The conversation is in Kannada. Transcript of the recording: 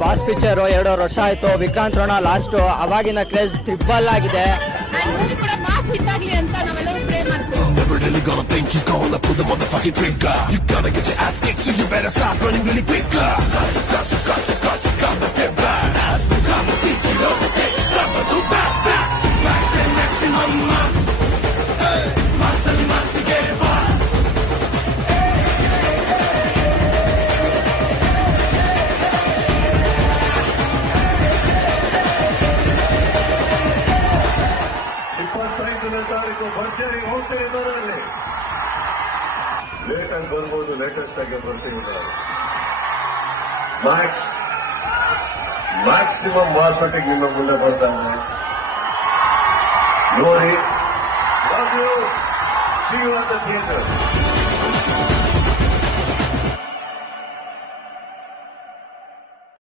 ಬಾಸ್ ಪಿಕ್ಚರ್ 2 ವರ್ಷ ಆಯ್ತು. ವಿಕ್ರಾಂತ್ ರೋಣ ಲಾಸ್ಟ್, ಅವಾಗಿನ ಕ್ರೇಜ್ ಟ್ರಿಬಲ್ ಆಗಿದೆ. ಕೂಡ ಮಾಸ್ ಹಿಟ್ ಆಗ್ಲಿ ಅಂತ ನಾವೆಲ್ಲರೂ ಪ್ರೇ ಮಾಡ್ತೀವಿ. Never really gonna think he's gonna pull the motherfucking trigger. You gotta get your ass kicked, so you better start running really quicker. Gotta get back. As we come to this, you know, hey, gotta do back. Max and maximum mass. Hey, mass and mass, get it fast. ಭರ್ಜರಿ ಹೋಗ್ತಾರೆ ಬರೋಲ್ಲಿ ಲೇಟ್ ಆಗಿ ಬರ್ಬೋದು, ಲೇಟೆಸ್ಟ್ ಆಗಿ ಬರ್ತೀವಿ. ಮ್ಯಾಕ್ಸಿಮಮ್ ಮಾಸೊಟ್ಟಿಗೆ ನಿಮ್ಮ ಮುಂದೆ ಬರ್ತಾನೆ ನೋಡಿ. See you at the theater.